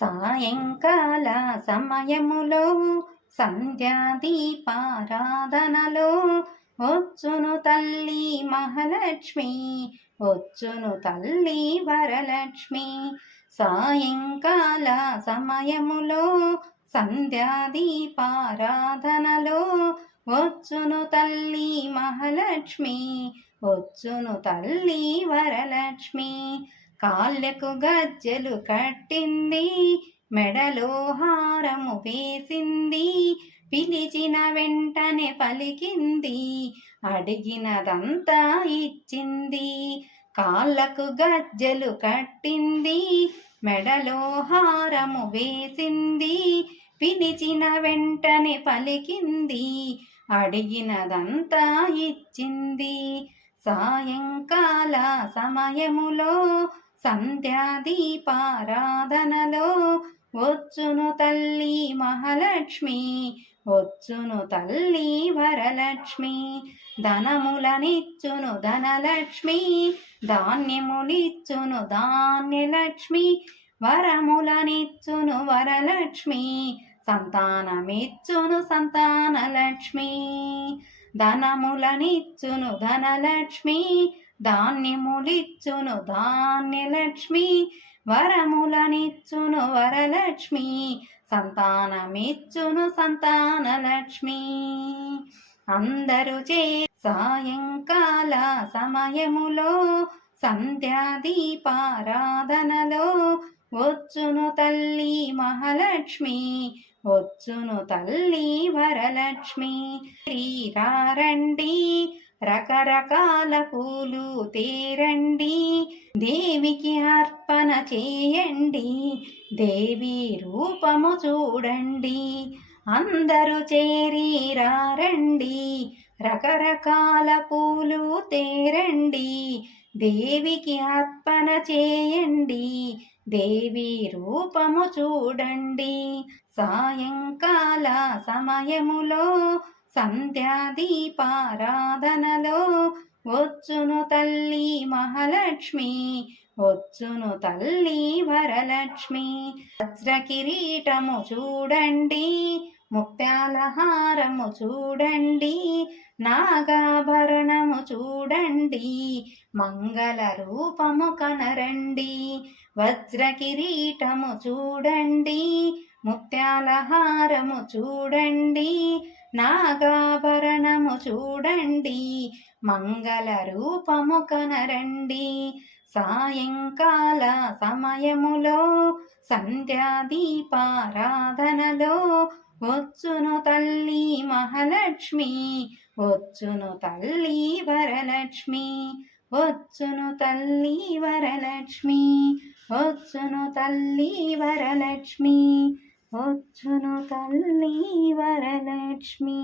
సాయంకాల సమయములో సంధ్యాదీపారాధనలో వచ్చును తల్లి మహాలక్ష్మి, వచ్చును తల్లి వరలక్ష్మి. సాయంకాల సమయములో సంధ్యాదీపారాధనలో వచ్చును తల్లి మహాలక్ష్మి, వచ్చును తల్లి వరలక్ష్మి. కాళ్ళకు గజ్జెలు కట్టింది, మెడలో హారము వేసింది, పిలిచిన వెంటనే పలికింది, అడిగినదంతా ఇచ్చింది. కాళ్ళకు గజ్జెలు కట్టింది, మెడలో హారము వేసింది, పిలిచిన వెంటనే పలికింది, అడిగినదంతా ఇచ్చింది. సాయంకాల సమయములో సంధ్యాదీపారాధనలో వచ్చును తల్లి మహాలక్ష్మి, వచ్చును తల్లి వరలక్ష్మి. ధనములనిచ్చును ధనలక్ష్మి, ధాన్యములిచ్చును ధాన్యలక్ష్మి, వరములనిచ్చును వరలక్ష్మి, సంతానమిచ్చును సంతానలక్ష్మి. ధనములనిచ్చును ధనలక్ష్మి, ధాన్యములిచ్చును ధాన్యలక్ష్మి, వరములనిచ్చును వరలక్ష్మి, సంతానమిచ్చును సంతానలక్ష్మి. అందరూ సాయంకాల సమయములో సంధ్యాదీపారాధనలో వచ్చును తల్లి మహాలక్ష్మి, వచ్చును తల్లి వరలక్ష్మి. శ్రీరారండి రకరకాల పూలు తేరండి, దేవికి అర్పణ చేయండి, దేవి రూపము చూడండి. అందరూ చేరిరారండి, రకరకాల పూలు తేరండి, దేవికి అర్పణ చేయండి, దేవి రూపము చూడండి. సాయంకాల సమయములో సంధ్యాదీపారాధనలో వచ్చును తల్లి మహాలక్ష్మి, వచ్చును తల్లి వరలక్ష్మి. వజ్రకిరీటము చూడండి, ముత్యాల హారము చూడండి, నాగాభరణము చూడండి, మంగళ రూపము కనరండి. వజ్రకిరీటము చూడండి, ముత్యాల హారము చూడండి, నాగాభరణము చూడండి, మంగళ రూపము కనరండి. సాయంకాల సమయములో సంధ్యాదీపారాధనలో వచ్చును తల్లి మహాలక్ష్మి, వచ్చును తల్లి వరలక్ష్మి, వచ్చును తల్లి వరలక్ష్మి, వచ్చును తల్లి వరలక్ష్మి, వచ్చును తల్లి వరలక్ష్మి.